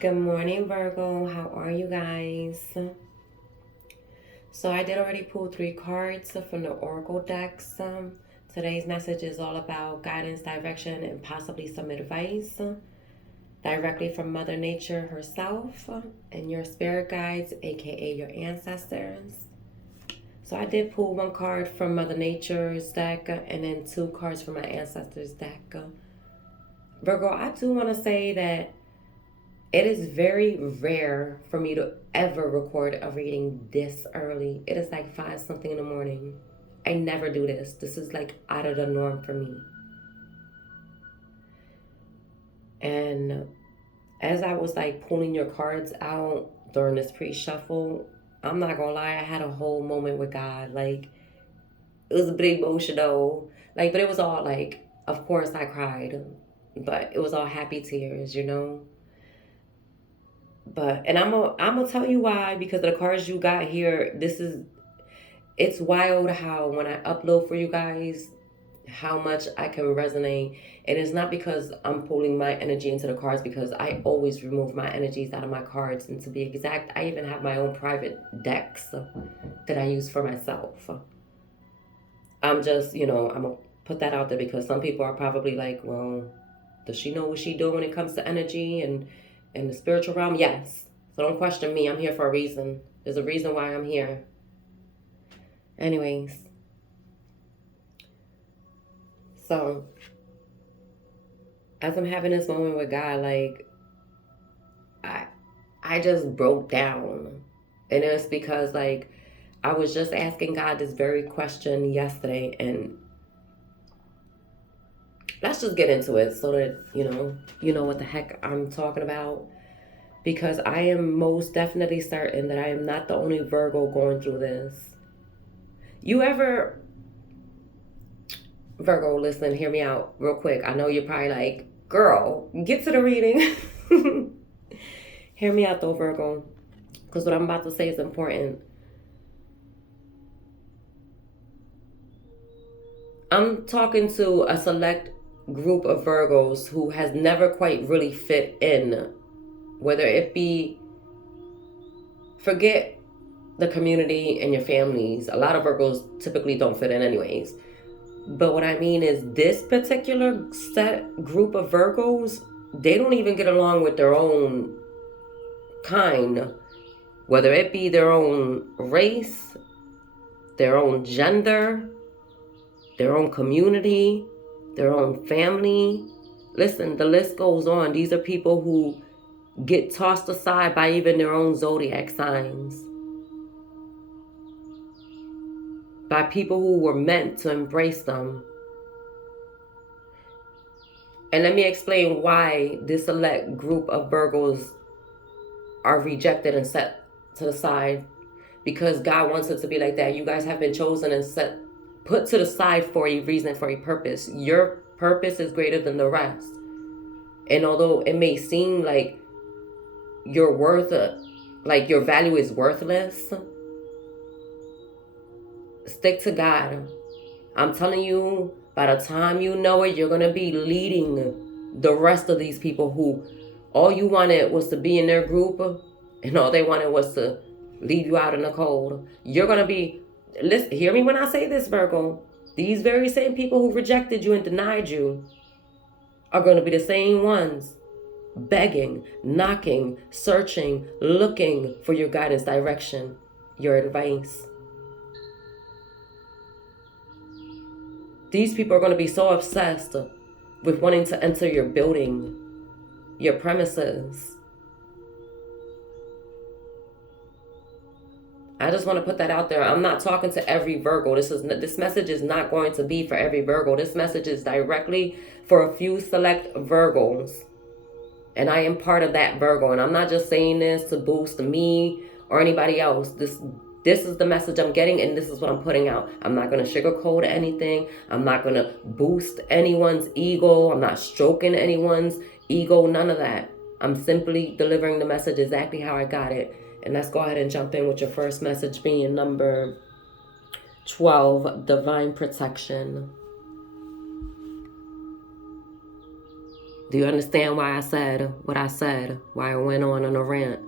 Good morning, Virgo. How are you guys? So I did already pull three cards from the Oracle decks. Today's message is all about guidance, direction, and possibly some advice directly from Mother Nature herself and your spirit guides, aka your ancestors. So I did pull one card from Mother Nature's deck and then two cards from my ancestors' deck. Virgo, I do want to say that it is very rare for me to ever record a reading this early. It is like 5 something in the morning. I never do this. This is like out of the norm for me. And as I was like pulling your cards out during this pre-shuffle, I'm not gonna lie, I had a whole moment with God. Like, it was a bit emotional. Like, but it was all like, of course I cried, but it was all happy tears. But and I'm gonna tell you why, because of the cards you got here. It's wild how when I upload for you guys, how much I can resonate. And it's not because I'm pulling my energy into the cards, because I always remove my energies out of my cards. And to be exact, I even have my own private decks that I use for myself. I'm just, I'm gonna put that out there because some people are probably like, well, does she know what she doing when it comes to energy and the spiritual realm? Yes. So don't question me. I'm here for a reason. There's a reason why I'm here. Anyways, so as I'm having this moment with God, like I I just broke down. And it's because like I was just asking God this very question yesterday, and let's just get into it so that you know what the heck I'm talking about, because I am most definitely certain that I am not the only Virgo going through this. You ever, Virgo, listen, hear me out real quick. I know you're probably like, girl, get to the reading. Hear me out though, Virgo, because what I'm about to say is important. I'm talking to a select group of Virgos who has never quite really fit in, whether it be, forget the community and your families. A lot of Virgos typically don't fit in anyways. But what I mean is this particular set group of Virgos, they don't even get along with their own kind, whether it be their own race, their own gender, their own community, their own family. Listen, the list goes on. These are people who get tossed aside by even their own zodiac signs, by people who were meant to embrace them. And let me explain why this select group of Virgos are rejected and set to the side. Because God wants it to be like that. You guys have been chosen and put to the side for a reason, for a purpose. Your purpose is greater than the rest. And although it may seem like your worth, like your value is worthless, stick to God. I'm telling you, by the time you know it, you're going to be leading the rest of these people who all you wanted was to be in their group, and all they wanted was to leave you out in the cold. You're going to be, listen, hear me when I say this, Virgo. These very same people who rejected you and denied you are going to be the same ones begging, knocking, searching, looking for your guidance, direction, your advice. These people are going to be so obsessed with wanting to enter your building, your premises. I just want to put that out there. I'm not talking to every Virgo. This message is not going to be for every Virgo. This message is directly for a few select Virgos. And I am part of that Virgo. And I'm not just saying this to boost me or anybody else. This is the message I'm getting, and this is what I'm putting out. I'm not going to sugarcoat anything. I'm not going to boost anyone's ego. I'm not stroking anyone's ego. None of that. I'm simply delivering the message exactly how I got it. And let's go ahead and jump in with your first message being number 12, divine protection. Do you understand why I said what I said? Why I went on a rant?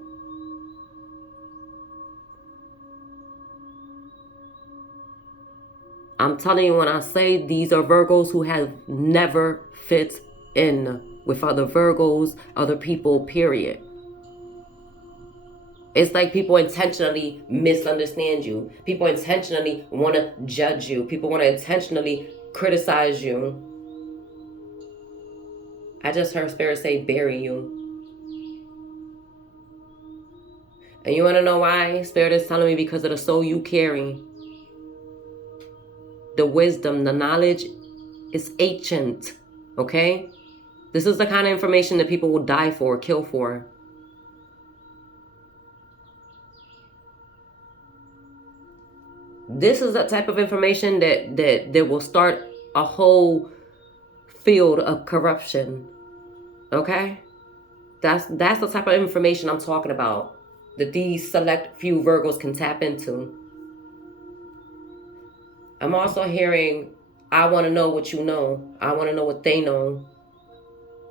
I'm telling you, when I say these are Virgos who have never fit in with other Virgos, other people, period. It's like people intentionally misunderstand you. People intentionally want to judge you. People want to intentionally criticize you. I just heard Spirit say bury you. And you want to know why? Spirit is telling me because of the soul you carry. The wisdom, the knowledge is ancient. Okay? This is the kind of information that people will die for, kill for. This is the type of information that will start a whole field of corruption. Okay? That's the type of information I'm talking about, that these select few Virgos can tap into. I'm also hearing, I want to know what you know. I want to know what they know.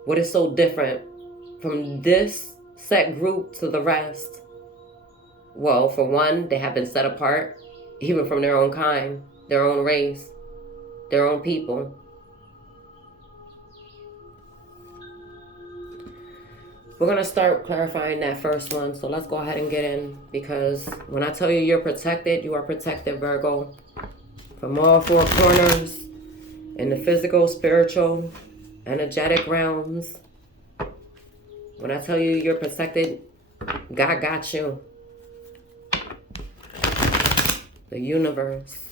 What is so different from this set group to the rest? Well, for one, they have been set apart, even from their own kind, their own race, their own people. We're going to start clarifying that first one. So let's go ahead and get in. Because when I tell you you're protected, you are protected, Virgo. From all four corners. In the physical, spiritual, energetic realms. When I tell you you're protected, God got you. The universe.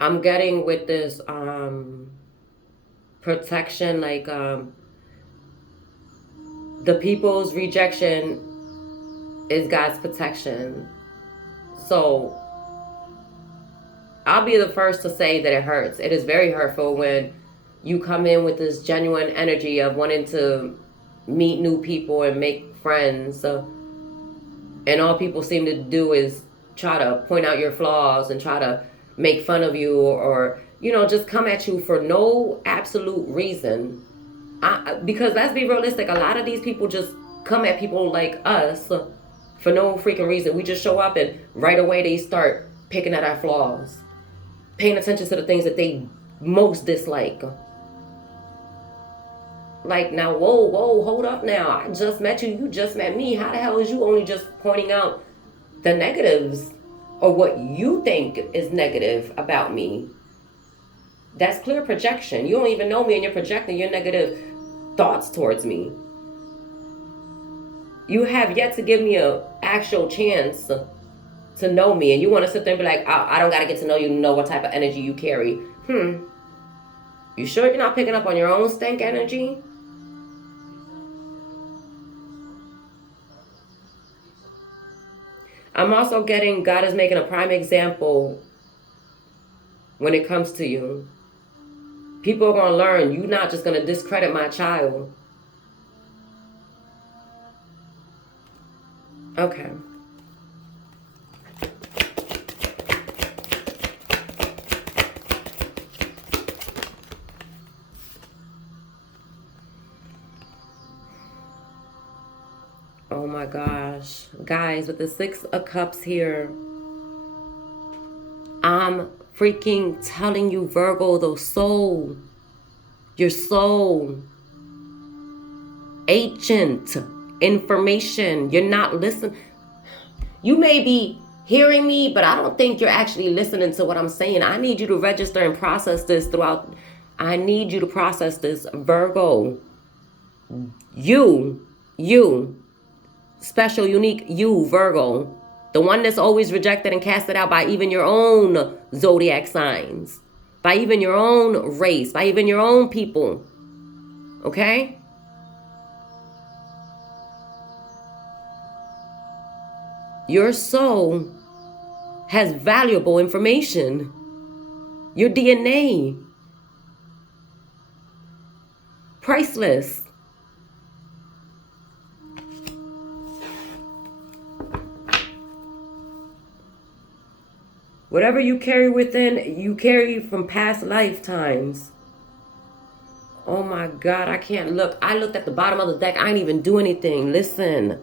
I'm getting with this protection, like the people's rejection is God's protection. So I'll be the first to say that it hurts. It is very hurtful when you come in with this genuine energy of wanting to meet new people and make friends, and all people seem to do is try to point out your flaws and try to make fun of you, or just come at you for no absolute reason. Because let's be realistic, a lot of these people just come at people like us for no freaking reason. We just show up and right away they start picking at our flaws, paying attention to the things that they most dislike. Like, now, whoa, hold up now. I just met you. You just met me. How the hell is you only just pointing out the negatives or what you think is negative about me? That's clear projection. You don't even know me and you're projecting your negative thoughts towards me. You have yet to give me an actual chance to know me, and you want to sit there and be like, I don't got to get to know you, know what type of energy you carry. You sure you're not picking up on your own stank energy? I'm also getting God is making a prime example when it comes to you. People are going to learn you're not just going to discredit my child. Okay. Oh my gosh. Guys, with the Six of Cups here, I'm freaking telling you, Virgo, the soul, your soul, ancient information. You're not listening. You may be hearing me, but I don't think you're actually listening to what I'm saying. I need you to register and process this throughout. I need you to process this, Virgo. You, special, unique you, Virgo. The one that's always rejected and casted out by even your own zodiac signs. By even your own race. By even your own people. Okay? Your soul has valuable information. Your DNA. Priceless. Whatever you carry within, you carry from past lifetimes. Oh my God, I can't look. I looked at the bottom of the deck. I ain't even do anything. Listen,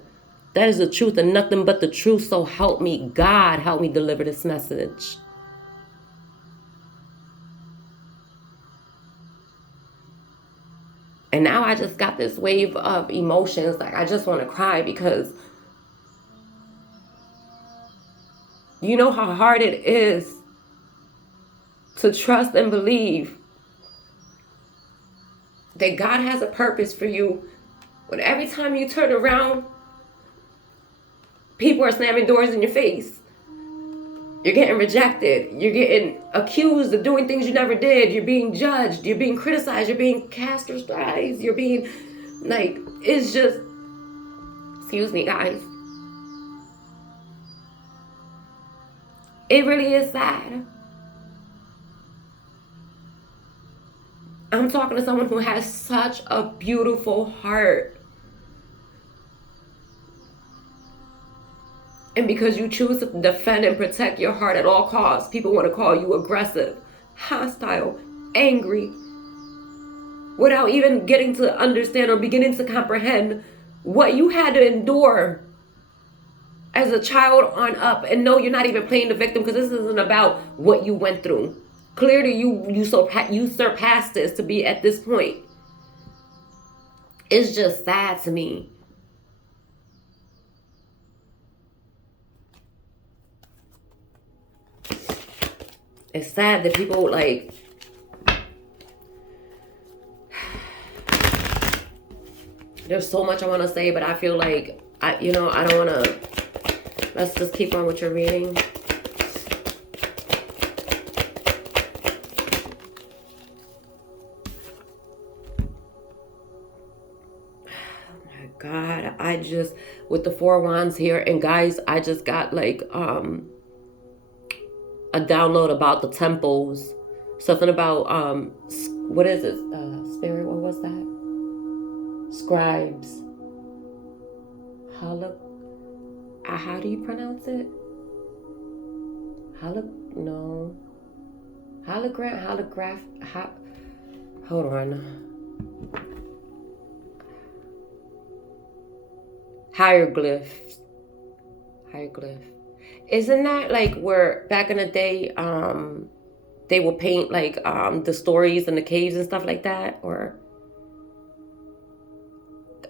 that is the truth and nothing but the truth. So help me, God, help me deliver this message. And now I just got this wave of emotions. Like, I just want to cry because you know how hard it is to trust and believe that God has a purpose for you. When every time you turn around, people are slamming doors in your face. You're getting rejected. You're getting accused of doing things you never did. You're being judged. You're being criticized. You're being cast aside. You're being, like, it's just, excuse me, guys. It really is sad. I'm talking to someone who has such a beautiful heart. And because you choose to defend and protect your heart at all costs, people want to call you aggressive, hostile, angry, without even getting to understand or beginning to comprehend what you had to endure as a child on up. And no, you're not even playing the victim, because this isn't about what you went through. Clearly, you surpassed this to be at this point. It's just sad to me. It's sad that people, like, there's so much I want to say, but I feel like, I don't want to. Let's just keep on with your reading. Oh my God, I just, with the Four Wands here, and guys, I just got like a download about the temples, something about what is it, spirit, what was that, scribes, how do you pronounce it, holograph, hold on, hieroglyph. Isn't that like where back in the day they will paint like the stories in the caves and stuff like that? Or,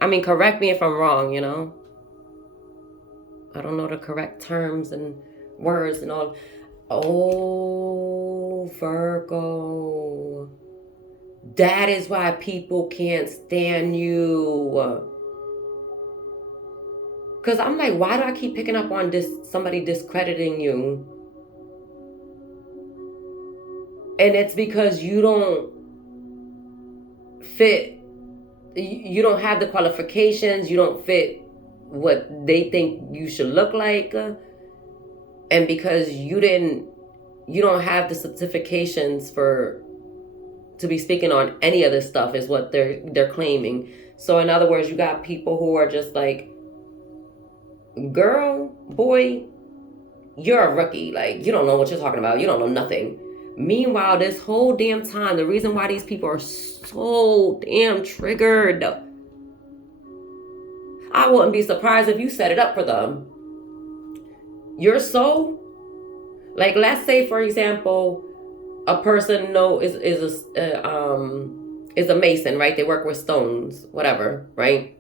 I mean, correct me if I'm wrong, I don't know the correct terms and words and all. Oh, Virgo. That is why people can't stand you. Because I'm like, why do I keep picking up on somebody discrediting you? And it's because you don't fit. You don't have the qualifications. You don't fit what they think you should look like. And because you don't have the certifications to be speaking on any of this stuff is what they're claiming. So in other words, you got people who are just like, girl, boy, you're a rookie. Like, you don't know what you're talking about. You don't know nothing. Meanwhile, this whole damn time, the reason why these people are so damn triggered, I wouldn't be surprised if you set it up for them. Your soul, like, let's say, for example, a person is a mason, right? They work with stones, whatever, right?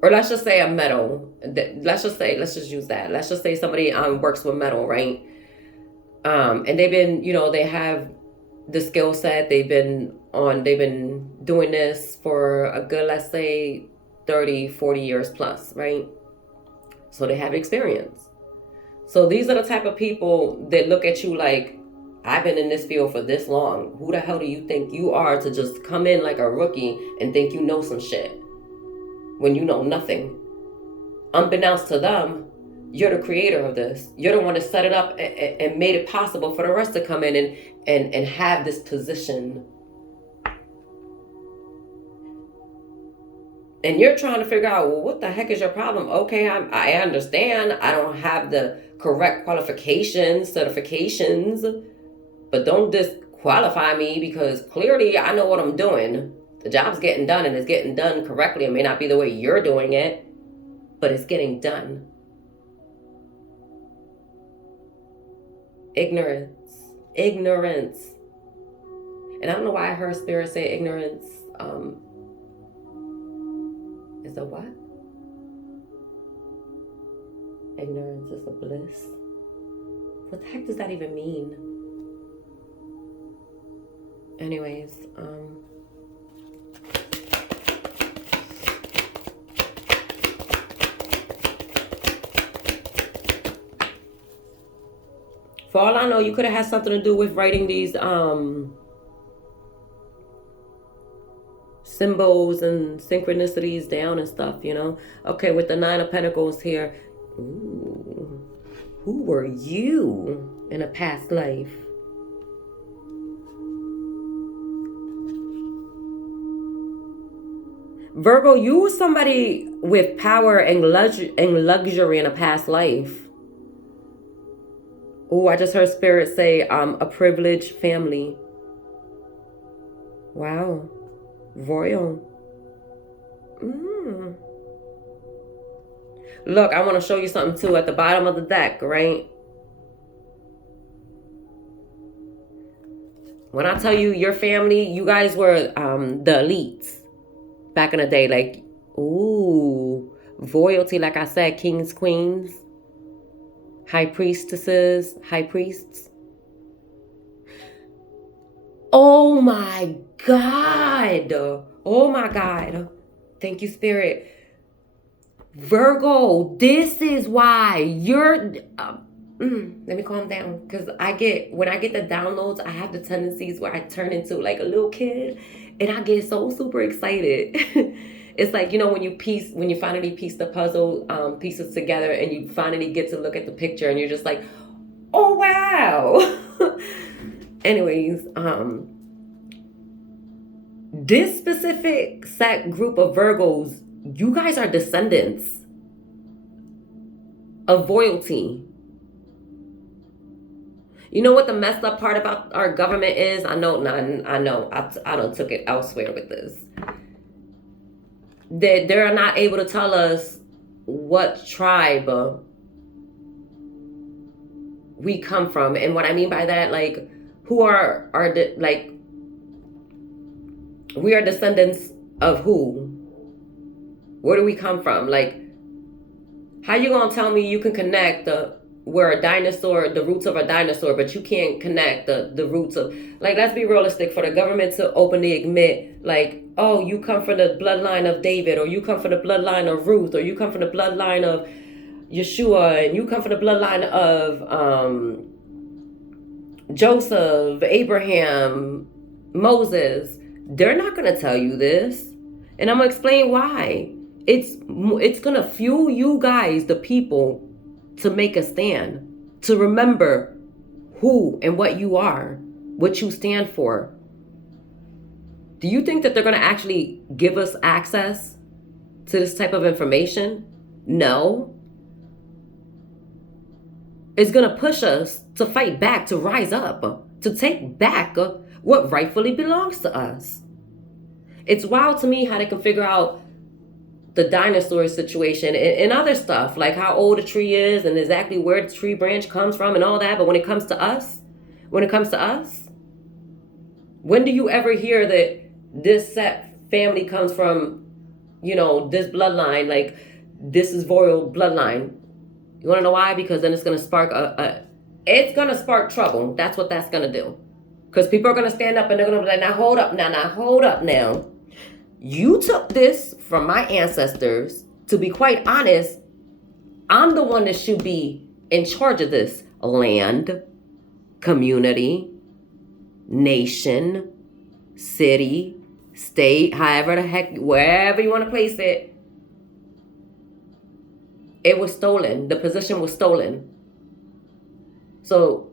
Or let's just say a metal. Let's just use that. Let's just say somebody works with metal, right? And they've been, they have the skill set. They've been doing this for a good, let's say 30, 40 years plus, right? So they have experience. So these are the type of people that look at you like, I've been in this field for this long. Who the hell do you think you are to just come in like a rookie and think you know some shit when you know nothing? Unbeknownst to them, you're the creator of this. You're the one that set it up and made it possible for the rest to come in and have this position. And you're trying to figure out, well, what the heck is your problem? Okay, I understand. I don't have the correct qualifications, certifications, but don't disqualify me because clearly I know what I'm doing. The job's getting done and it's getting done correctly. It may not be the way you're doing it, but it's getting done. Ignorance. And I don't know why I heard Spirit say ignorance is a what? Ignorance is a bliss. What the heck does that even mean? Anyways, for all I know, you could have had something to do with writing these symbols and synchronicities down and stuff, you know? Okay, with the Nine of Pentacles here. Ooh, who were you in a past life? Virgo, you were somebody with power and luxury in a past life. Oh, I just heard Spirit say a privileged family. Wow. Royal. Look, I want to show you something too at the bottom of the deck, right? When I tell you your family, you guys were the elites back in the day. Like, ooh, royalty, like I said, kings, queens, high priestesses, high priests. Oh my God. Oh my God. Thank you, Spirit. Virgo, this is why you're... let me calm down. Because when I get the downloads, I have the tendencies where I turn into like a little kid. And I get so super excited. It's like, you know, when you finally piece the puzzle pieces together and you finally get to look at the picture and you're just like, oh, wow. Anyways, this specific set group of Virgos, you guys are descendants of royalty. You know what the messed up part about our government is? I know, I don't took it elsewhere with this. That they're not able to tell us what tribe we come from. And what I mean by that, like, who are like, we are descendants of who? Where do we come from? Like, how you gonna tell me you can connect we're a dinosaur, the roots of a dinosaur, but you can't connect the roots of, like, let's be realistic, for the government to openly admit, like, oh, you come from the bloodline of David, or you come from the bloodline of Ruth, or you come from the bloodline of Yeshua, and you come from the bloodline of Joseph, Abraham, Moses. They're not going to tell you this. And I'm going to explain why. It's going to fuel you guys, the people, to make a stand, to remember who and what you are, what you stand for. Do you think that they're going to actually give us access to this type of information? No. It's going to push us to fight back, to rise up, to take back what rightfully belongs to us. It's wild to me how they can figure out the dinosaur situation and other stuff, like how old a tree is and exactly where the tree branch comes from and all that. But when it comes to us, when do you ever hear that this set family comes from, you know, this bloodline, like this is royal bloodline? You want to know why? Because then it's going to spark it's going to spark trouble. That's what that's going to do. Because people are going to stand up and they're going to be like, now hold up now. You took this from my ancestors. To be quite honest, I'm the one that should be in charge of this land, community, nation, city, state, however the heck, wherever you want to place it. It was stolen. The position was stolen. So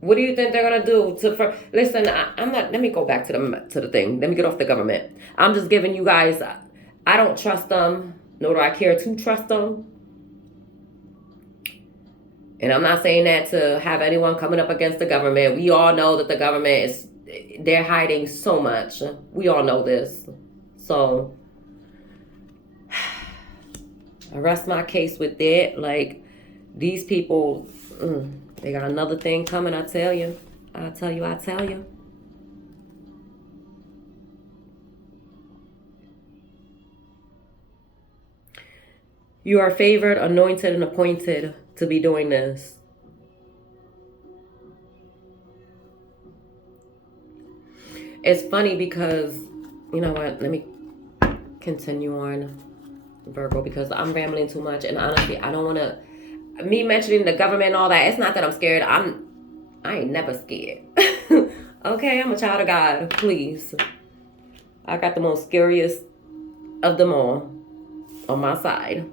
what do you think they're gonna do? Listen, I'm not. Let me go back to the thing. Let me get off the government. I'm just giving you guys. I don't trust them, nor do I care to trust them. And I'm not saying that to have anyone coming up against the government. We all know that the government is, they're hiding so much. We all know this. So I rest my case with that. Like, these people, they got another thing coming, I tell you. I tell you. You are favored, anointed, and appointed to be doing this. It's funny because, you know what, let me continue on, Virgo, because I'm rambling too much. And honestly, I don't want to, me mentioning the government and all that, it's not that I'm scared. I ain't never scared. Okay, I'm a child of God, please. I got the most scariest of them all on my side.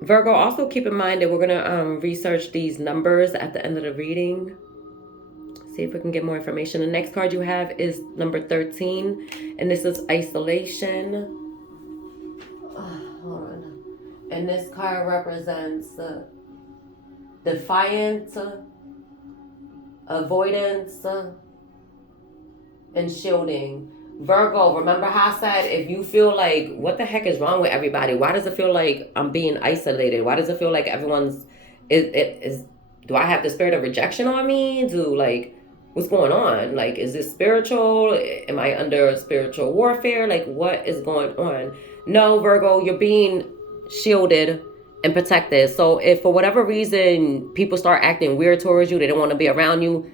Virgo, also keep in mind that we're going to research these numbers at the end of the reading. See if we can get more information. The next card you have is number 13. And this is isolation. Hold on. And this card represents defiance, avoidance, and shielding. Virgo, remember how I said, if you feel like, what the heck is wrong with everybody? Why does it feel like I'm being isolated? Why does it feel like everyone's, do I have the spirit of rejection on me? What's going on? Like, is this spiritual? Am I under spiritual warfare? Like, what is going on? No, Virgo, you're being shielded and protected. So if for whatever reason people start acting weird towards you, they don't want to be around you,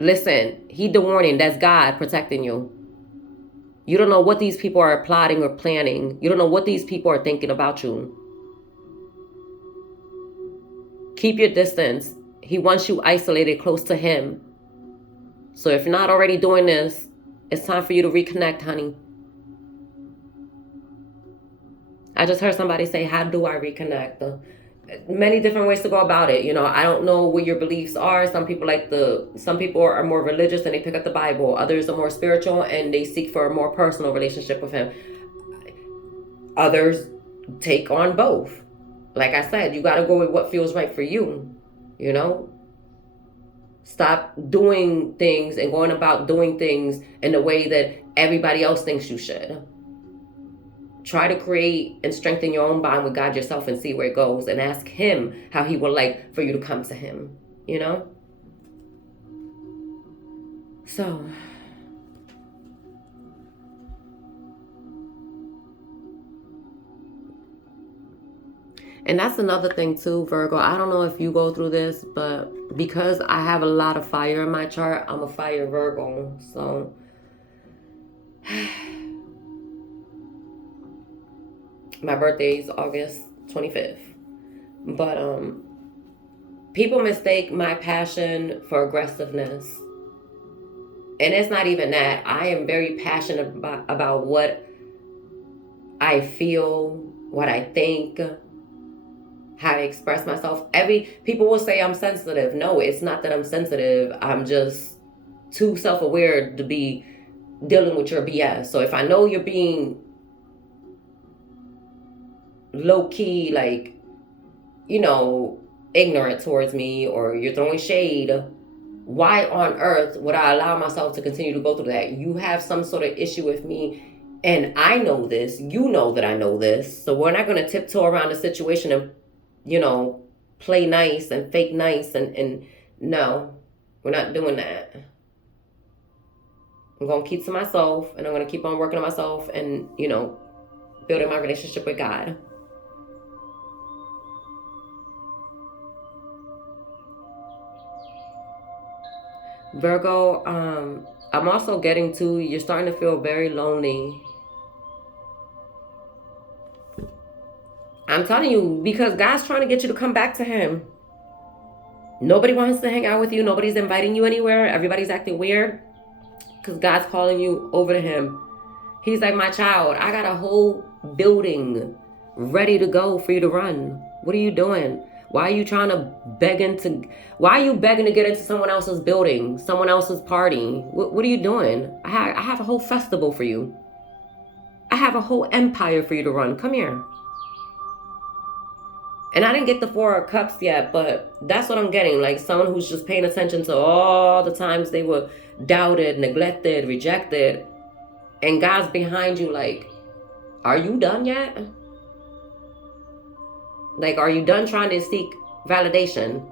listen, heed the warning. That's God protecting you. You don't know what these people are plotting or planning. You don't know what these people are thinking about you. Keep your distance. He wants you isolated close to him. So if you're not already doing this, it's time for you to reconnect, honey. I just heard somebody say, how do I reconnect? Many different ways to go about it. You know, I don't know what your beliefs are. Some people are more religious and they pick up the Bible. Others are more spiritual and they seek for a more personal relationship with him. Others take on both. Like I said, you got to go with what feels right for you. You know, stop doing things and going about doing things in the way that everybody else thinks you should. Try to create and strengthen your own bond with God yourself and see where it goes, and ask him how he would like for you to come to him, you know? So, and that's another thing too, Virgo. I don't know if you go through this, but because I have a lot of fire in my chart, I'm a fire Virgo. So my birthday is August 25th. But people mistake my passion for aggressiveness. And it's not even that. I am very passionate about what I feel, what I think, how to express myself. People will say I'm sensitive. No, it's not that I'm sensitive. I'm just too self-aware to be dealing with your BS. So if I know you're being low-key, like, you know, ignorant towards me, or you're throwing shade, why on earth would I allow myself to continue to go through that? You have some sort of issue with me, and I know this. You know that I know this. So we're not going to tiptoe around the situation and, you know, play nice and fake nice. And no, we're not doing that. I'm going to keep to myself, and I'm going to keep on working on myself and, you know, building my relationship with God. Virgo, I'm also getting to, you're starting to feel very lonely. I'm telling you, because God's trying to get you to come back to him. Nobody wants to hang out with you. Nobody's inviting you anywhere. Everybody's acting weird because God's calling you over to him. He's like, my child, I got a whole building ready to go for you to run. What are you doing? Why are you begging to get into someone else's building, someone else's party? What are you doing? I have a whole festival for you. I have a whole empire for you to run. Come here. And I didn't get the Four of Cups yet, but that's what I'm getting. Like someone who's just paying attention to all the times they were doubted, neglected, rejected. And God's behind you like, are you done yet? Like, are you done trying to seek validation?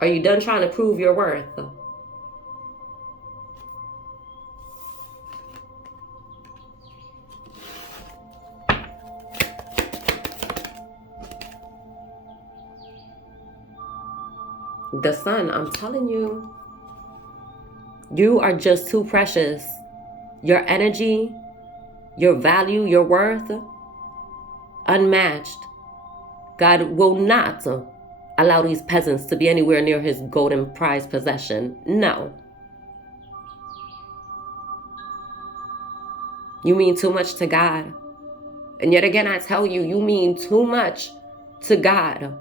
Are you done trying to prove your worth? The Sun, I'm telling you, you are just too precious. Your energy, your value, your worth, unmatched. God will not allow these peasants to be anywhere near his golden prized possession. No. You mean too much to God. And yet again, I tell you, you mean too much to God.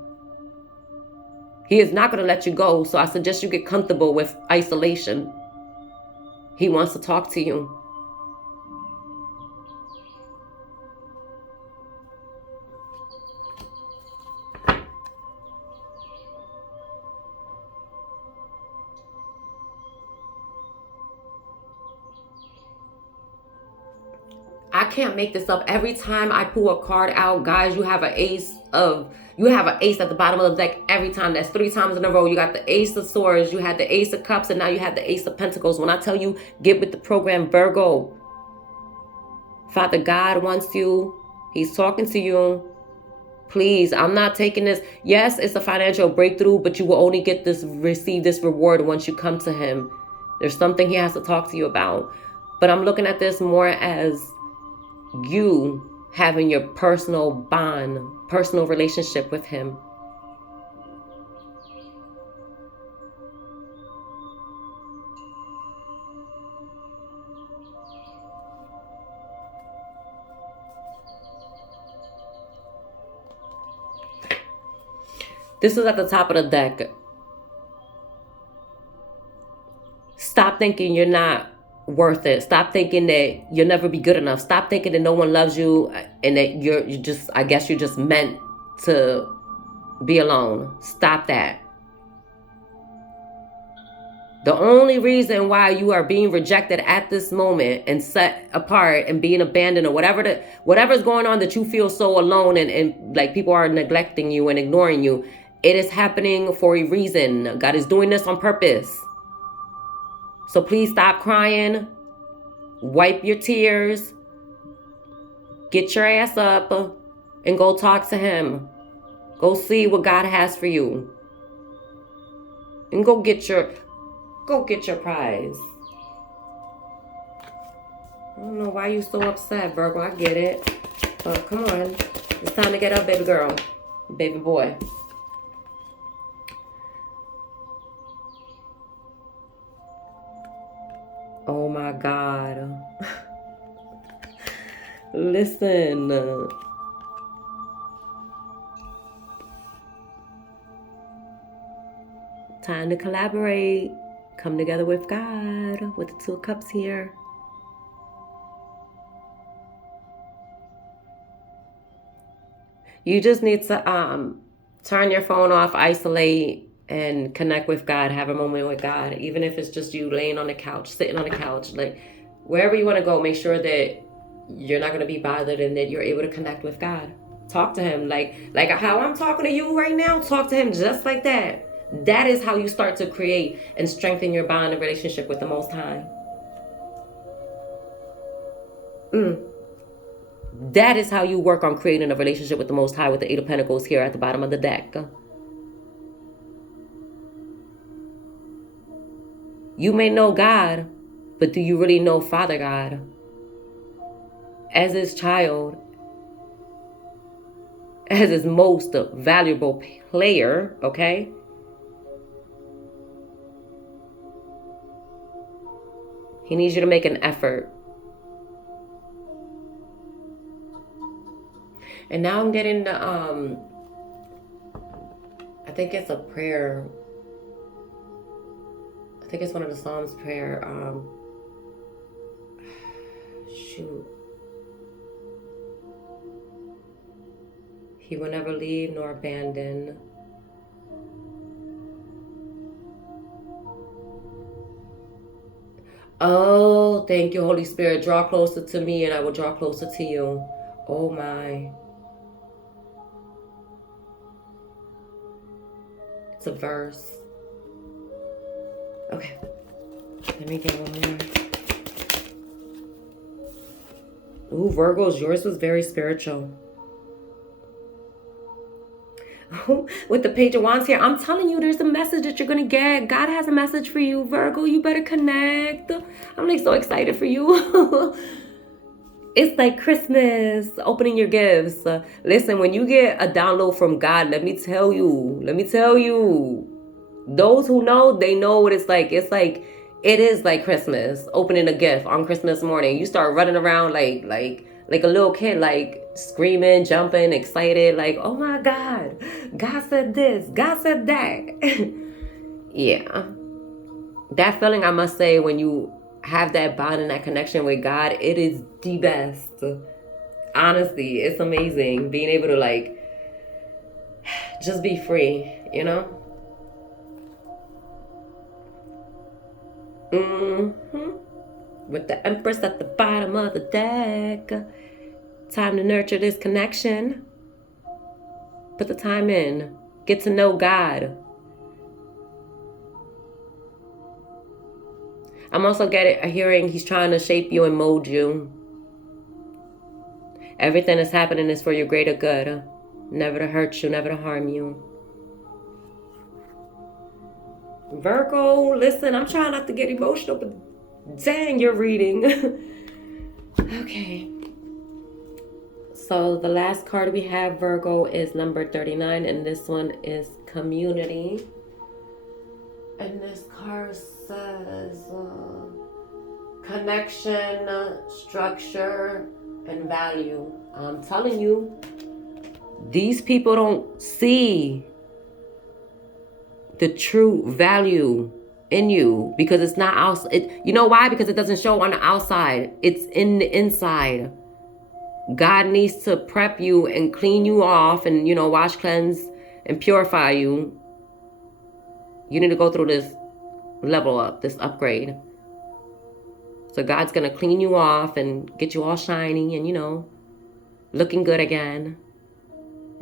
He is not going to let you go. So I suggest you get comfortable with isolation. He wants to talk to you. I can't make this up. Every time I pull a card out, guys, you have an ace at the bottom of the deck every time. That's 3 times in a row. You got the Ace of Swords, you had the Ace of Cups, and now you have the Ace of Pentacles. When I tell you, get with the program, Virgo. Father God wants you. He's talking to you. Please, I'm not taking this. Yes, it's a financial breakthrough, but you will only receive this reward once you come to him. There's something he has to talk to you about. But I'm looking at this more as you having your personal bond, personal relationship with him. This is at the top of the deck. Stop thinking you're not worth it. Stop thinking that you'll never be good enough. Stop thinking that no one loves you and that you're just meant to be alone. Stop that. The only reason why you are being rejected at this moment and set apart and being abandoned or whatever's going on that you feel so alone and like people are neglecting you and ignoring you, it is happening for a reason. God is doing this on purpose. So please stop crying. Wipe your tears. Get your ass up and go talk to him. Go see what God has for you. And go get your prize. I don't know why you're so upset, Virgo. I get it. But come on. It's time to get up, baby girl. Baby boy. Oh my God. Listen. Time to collaborate. Come together with God. With the 2 of Cups here. You just need to turn your phone off, isolate, and connect with God. Have a moment with God. Even if it's just you laying on the couch, sitting on the couch. Like, wherever you want to go, make sure that you're not going to be bothered and that you're able to connect with God. Talk to him. Like how I'm talking to you right now. Talk to him just like that. That is how you start to create and strengthen your bond and relationship with the Most High. That is how you work on creating a relationship with the Most High with the 8 of Pentacles here at the bottom of the deck. You may know God, but do you really know Father God? As his child, as his most valuable player, okay? He needs you to make an effort. And now I'm getting the, I think it's a prayer. I think it's one of the Psalms prayer. Shoot. He will never leave nor abandon. Oh, thank you, Holy Spirit. Draw closer to me and I will draw closer to you. Oh my. It's a verse. Okay. Let me get one more. Ooh, Virgos, yours was very spiritual. With the Page of Wands here, I'm telling you, there's a message that you're going to get. God has a message for you, Virgo. You better connect. I'm like so excited for you. It's like Christmas, opening your gifts. Listen, when you get a download from God, let me tell you, those who know, they know what it's like. It is like Christmas, opening a gift on Christmas morning. You start running around like a little kid, like screaming, jumping, excited, like, oh my God, God said this, God said that. Yeah. That feeling, I must say, when you have that bond and that connection with God, it is the best. Honestly, it's amazing being able to like just be free, you know? With the Empress at the bottom of the deck. Time to nurture this connection. Put the time in. Get to know God. I'm also hearing He's trying to shape you and mold you. Everything that's happening is for your greater good. Never to hurt you, never to harm you. Virgo, listen, I'm trying not to get emotional, but dang, you're reading. Okay. So the last card we have, Virgo, is number 39, and this one is community. And this card says connection, structure, and value. I'm telling you, these people don't see the true value in you because it's not outside. You know why? Because it doesn't show on the outside. It's in the inside. God needs to prep you and clean you off and, wash, cleanse, and purify you. You need to go through this level up, this upgrade. So God's going to clean you off and get you all shiny and, looking good again.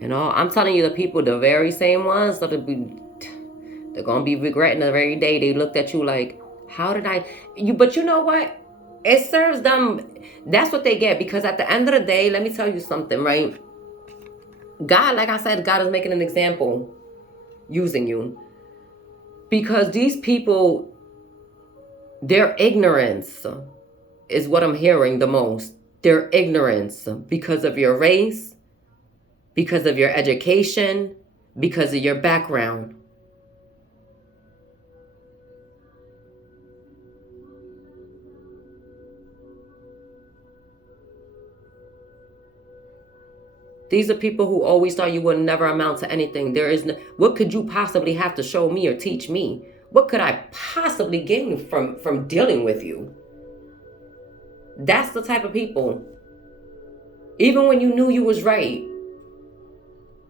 I'm telling you, the very same ones, they're going to be regretting the very day they looked at you like, how did but you know what? It serves them. That's what they get, because at the end of the day, let me tell you something, right? God, like I said, God is making an example using you. Because these people, their ignorance is what I'm hearing the most. Their ignorance because of your race, because of your education, because of your background. These are people who always thought you would never amount to anything. What could you possibly have to show me or teach me? What could I possibly gain from dealing with you? That's the type of people. Even when you knew you was right,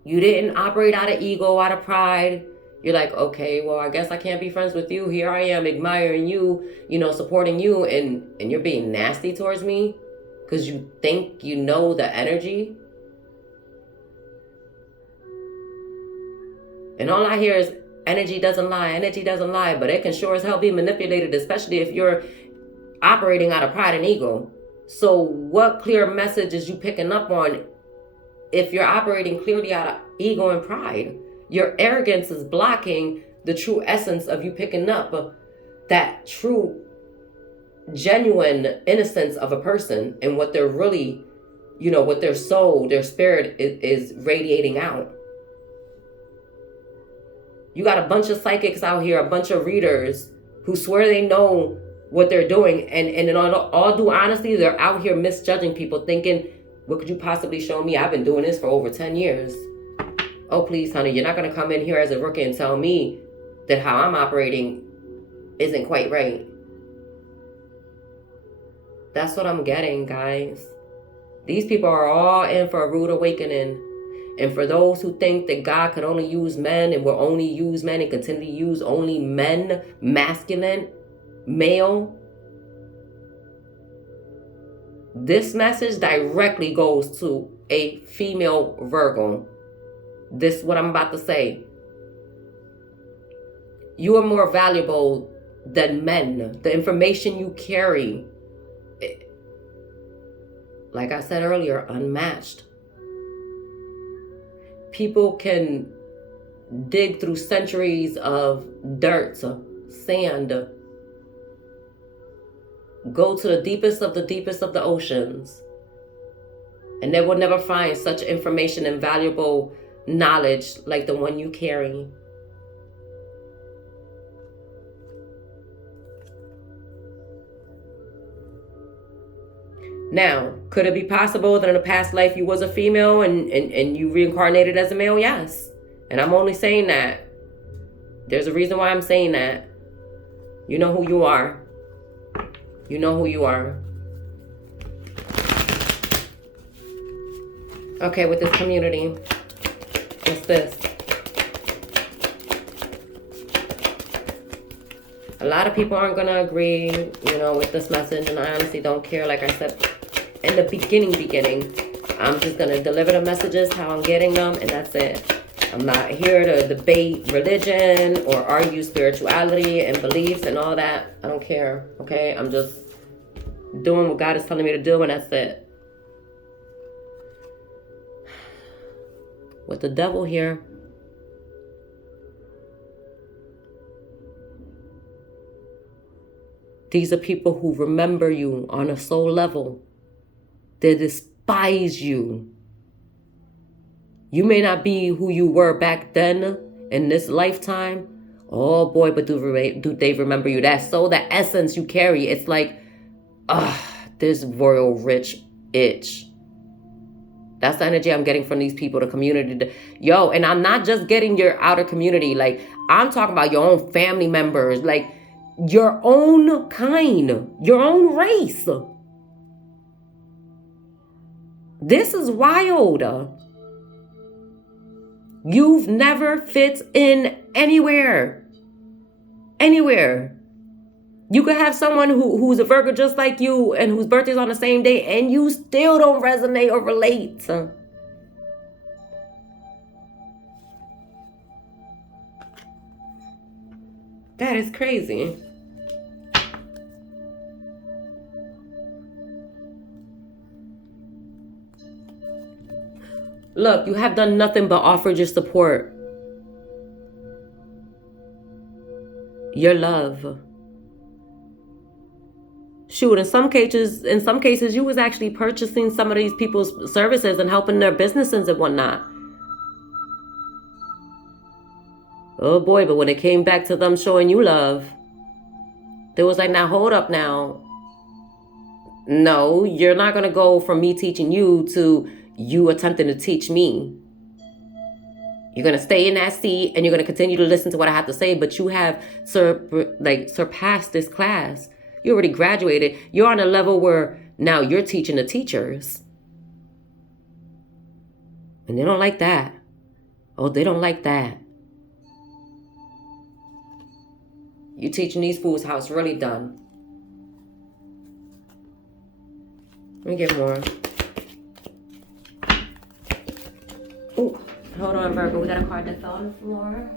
you didn't operate out of ego, out of pride. You're like, okay, well, I guess I can't be friends with you. Here I am admiring you, supporting you, and you're being nasty towards me because you think you know the energy. And all I hear is energy doesn't lie, but it can sure as hell be manipulated, especially if you're operating out of pride and ego. So what clear message is you picking up on if you're operating clearly out of ego and pride? Your arrogance is blocking the true essence of you picking up that true, genuine innocence of a person and what they're really, what their soul, their spirit is radiating out. You got a bunch of psychics out here, a bunch of readers who swear they know what they're doing. And in all due honesty, they're out here misjudging people, thinking, what could you possibly show me? I've been doing this for over 10 years. Oh, please, honey, you're not going to come in here as a rookie and tell me that how I'm operating isn't quite right. That's what I'm getting, guys. These people are all in for a rude awakening. And for those who think that God could only use men and will only use men and continue to use only men, masculine, male, this message directly goes to a female Virgo. This is what I'm about to say. You are more valuable than men. The information you carry, like I said earlier, unmatched. People can dig through centuries of dirt, sand, go to the deepest of the oceans, and they will never find such information and valuable knowledge like the one you carry. Now, could it be possible that in a past life you was a female and you reincarnated as a male? Yes. And I'm only saying that. There's a reason why I'm saying that. You know who you are. You know who you are. Okay, with this community. What's this? A lot of people aren't going to agree, with this message. And I honestly don't care. Like I said in the beginning, I'm just going to deliver the messages how I'm getting them. And that's it. I'm not here to debate religion or argue spirituality and beliefs and all that. I don't care. Okay? I'm just doing what God is telling me to do, and that's it. With the devil here, these are people who remember you on a soul level. They despise you. You may not be who you were back then in this lifetime. Oh boy, but do they remember you? That soul, that essence you carry, it's like, this royal rich itch. That's the energy I'm getting from these people, the community. Yo, and I'm not just getting your outer community. Like, I'm talking about your own family members. Like, your own kind. Your own race. This is wild. You've never fit in anywhere. Anywhere. You could have someone who's a Virgo just like you and whose birthday's on the same day and you still don't resonate or relate. That is crazy. Look, you have done nothing but offered your support. Your love. Shoot, in some cases, you was actually purchasing some of these people's services and helping their businesses and whatnot. Oh boy, but when it came back to them showing you love, they was like, now hold up now. No, you're not going to go from me teaching you to you attempting to teach me. You're going to stay in that seat and you're going to continue to listen to what I have to say, but you have surpassed this class. You already graduated. You're on a level where now you're teaching the teachers. And they don't like that. Oh, they don't like that. You teaching these fools how it's really done. Let me get more. Oh, hold on, Virgo. We got a card that fell on the floor.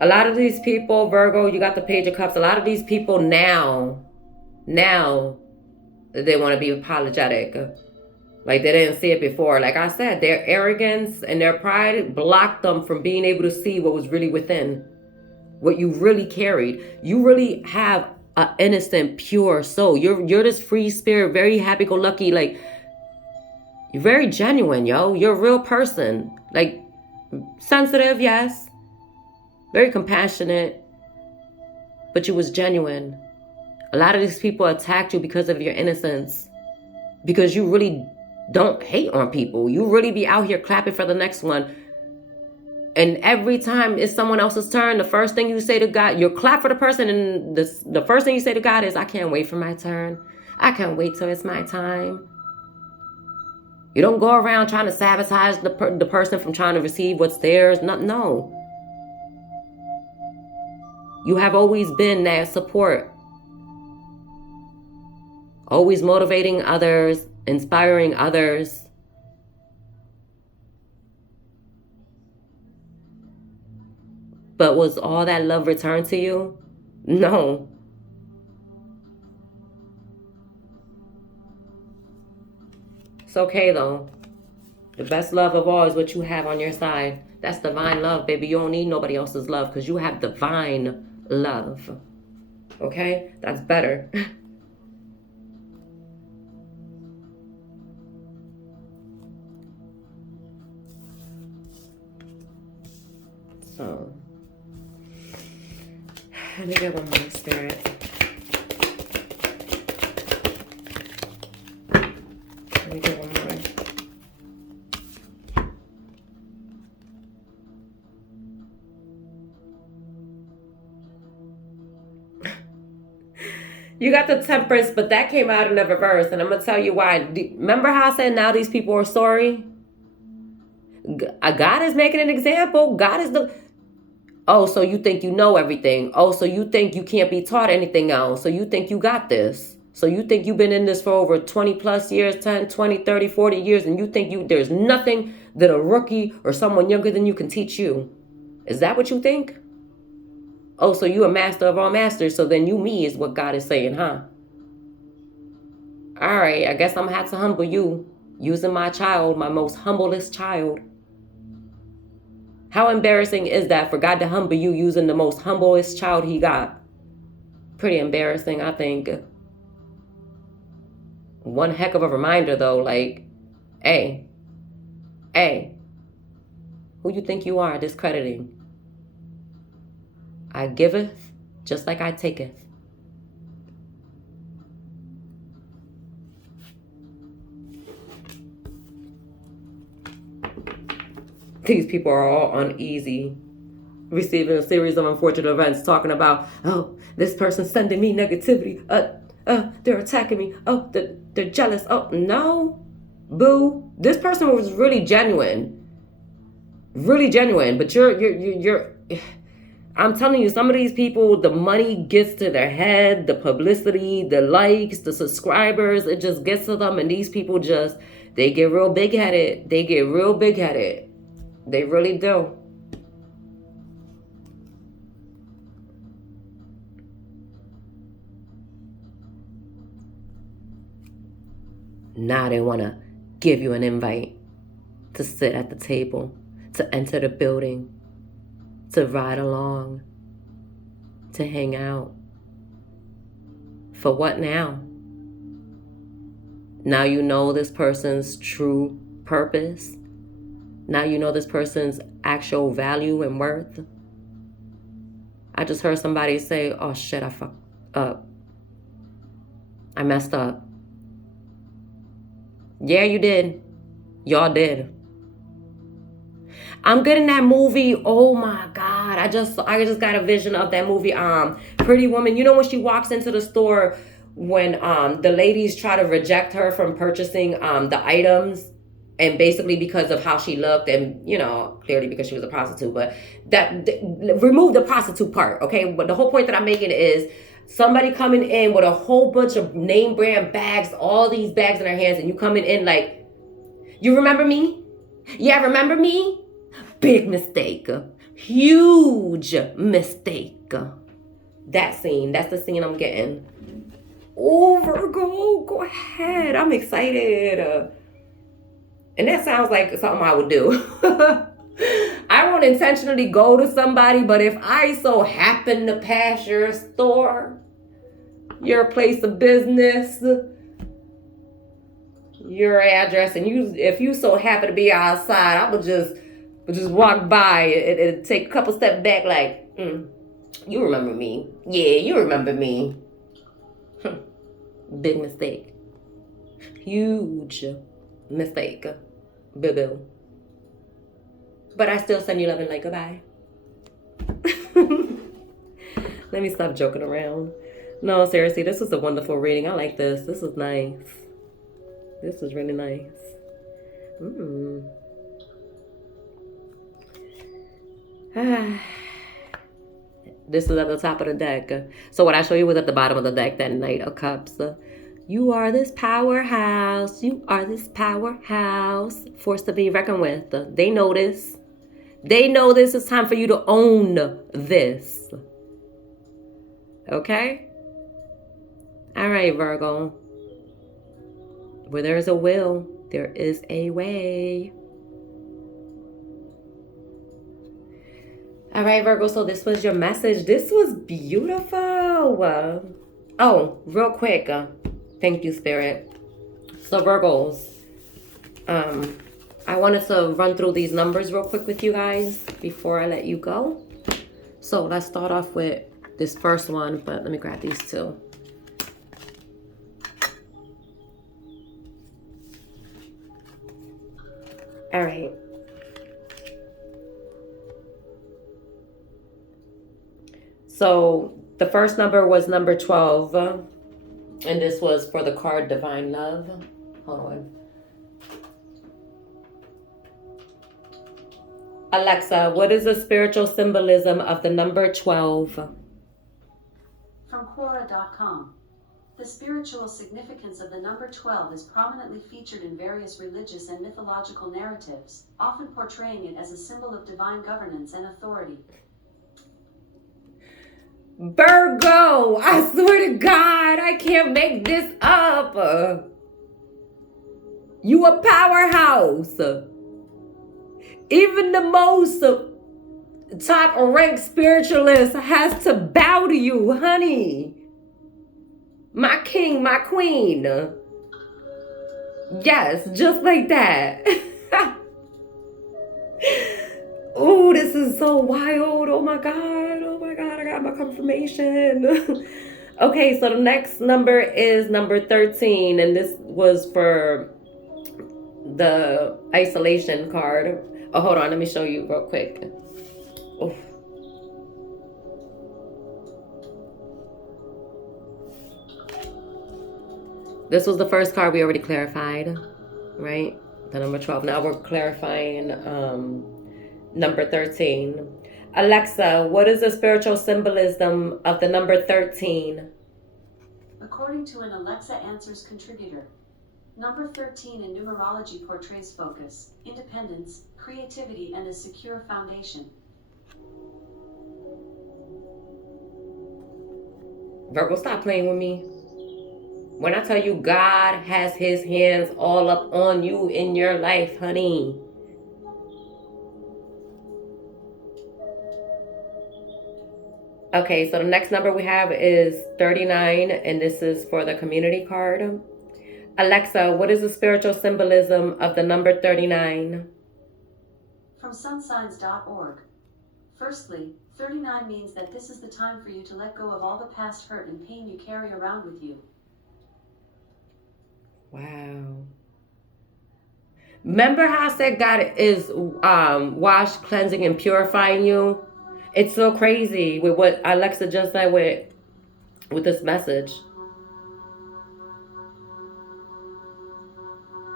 A lot of these people, Virgo, you got the Page of Cups. A lot of these people now, they want to be apologetic. Like they didn't see it before. Like I said, their arrogance and their pride blocked them from being able to see what was really within. What you really carried. You really have an innocent, pure soul. You're this free spirit, very happy-go-lucky. Like, you're very genuine, yo. You're a real person. Like, sensitive, yes. Very compassionate. But you was genuine. A lot of these people attacked you because of your innocence. Because you really don't hate on people. You really be out here clapping for the next one. And every time it's someone else's turn, the first thing you say to God, you'll clap for the person, and the first thing you say to God is, I can't wait for my turn. I can't wait till it's my time. You don't go around trying to sabotage the person from trying to receive what's theirs. No. You have always been that support. Always motivating others, inspiring others. But was all that love returned to you? No. It's okay though. The best love of all is what you have on your side. That's divine love, baby. You don't need nobody else's love because you have divine love. Okay? That's better. So, let me get one more, Spirit. Let me get one more. You got the Temperance, but that came out in the reverse, and I'm going to tell you why. Remember how I said now these people are sorry? God is making an example. God is the... Oh, so you think you know everything. Oh, so you think you can't be taught anything else. So you think you got this. So you think you've been in this for over 20 plus years, 10, 20, 30, 40 years, and you think there's nothing that a rookie or someone younger than you can teach you. Is that what you think? Oh, so you a master of all masters, so then you me is what God is saying, huh? All right, I guess I'm gonna have to humble you using my child, my most humblest child. How embarrassing is that for God to humble you using the most humblest child he got? Pretty embarrassing, I think. One heck of a reminder though, like, hey, who you think you are discrediting? I giveth just like I taketh. These people are all uneasy, receiving a series of unfortunate events, talking about, oh, this person's sending me negativity. They're attacking me. Oh, they're jealous. Oh, no, boo. This person was really genuine. But you're. I'm telling you, some of these people, the money gets to their head, the publicity, the likes, the subscribers, it just gets to them. And these people they get real big-headed. They really do. Now they want to give you an invite to sit at the table, to enter the building, to ride along, to hang out. For what now? Now you know this person's true purpose. Now you know this person's actual value and worth. I just heard somebody say, oh shit, I fucked up. I messed up. Yeah, you did. Y'all did. I'm getting that movie. Oh my God. I just got a vision of that movie. Pretty Woman. You know when she walks into the store when the ladies try to reject her from purchasing the items, and basically because of how she looked, and clearly because she was a prostitute, but remove the prostitute part, okay? But the whole point that I'm making is somebody coming in with a whole bunch of name brand bags, all these bags in their hands, and you coming in like, you remember me? Yeah, remember me? Big mistake. Huge mistake. That scene. That's the scene I'm getting. Oh, Virgo, go ahead. I'm excited. And that sounds like something I would do. I won't intentionally go to somebody, but if I so happen to pass your store, your place of business, your address, and if you so happen to be outside, I would just walk by and take a couple steps back like, you remember me. Yeah, you remember me. Big mistake. Huge mistake. Boo-boo. But I still send you love and light. Goodbye. Let me stop joking around. No, seriously, this was a wonderful reading. I like this. This is nice. This is really nice. This is at the top of the deck. So what I show you was at the bottom of the deck, that Knight of Cups. You are this powerhouse. You are this powerhouse. Force to be reckoned with. They know this. They know this. It's time for you to own this. Okay? All right, Virgo. Where there is a will, there is a way. All right, Virgo, so this was your message. This was beautiful. Oh, real quick. Thank you, Spirit. So, Virgos, I wanted to run through these numbers real quick with you guys before I let you go. So, let's start off with this first one, but let me grab these two. All right. So the first number was number 12. And this was for the card Divine Love. Hold on. Alexa, what is the spiritual symbolism of the number 12? From Quora.com. The spiritual significance of the number 12 is prominently featured in various religious and mythological narratives, often portraying it as a symbol of divine governance and authority. Virgo, I swear to God, I can't make this up. You a powerhouse. Even the most top ranked spiritualist has to bow to you, honey. My king, my queen. Yes, just like that. Oh, this is so wild. Oh my God. Oh my God. I got my confirmation. Okay, so the next number is number 13. And this was for the isolation card. Oh, hold on. Let me show you real quick. Oh. This was the first card we already clarified, right? The number 12. Now we're clarifying number 13. Alexa, what is the spiritual symbolism of the number 13? According to an Alexa Answers contributor, number 13 in numerology portrays focus, independence, creativity, and a secure foundation. Virgo, stop playing with me. When I tell you God has his hands all up on you in your life, honey. Okay, so the next number we have is 39, and this is for the community card. Alexa, what is the spiritual symbolism of the number 39? From sunsigns.org. Firstly, 39 means that this is the time for you to let go of all the past hurt and pain you carry around with you. Wow. Remember how I said God is wash, cleansing, and purifying you? It's so crazy with what Alexa just said with this message.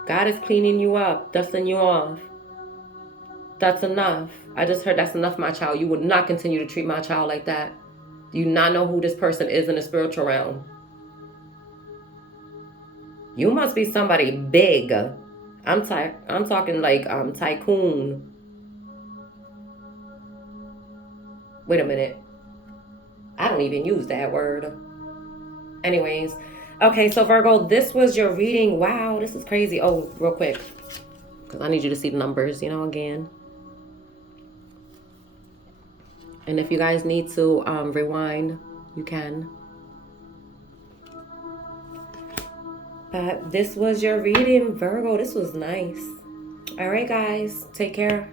God is cleaning you up, dusting you off. That's enough. I just heard that's enough, my child. You would not continue to treat my child like that. Do you not know who this person is in the spiritual realm? You must be somebody big. I'm talking like tycoon. Wait a minute. I don't even use that word. Anyways. Okay, so Virgo, this was your reading. Wow, this is crazy. Oh, real quick. Because I need you to see the numbers, again. And if you guys need to rewind, you can. But this was your reading, Virgo. This was nice. All right, guys. Take care.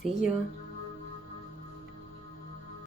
See ya.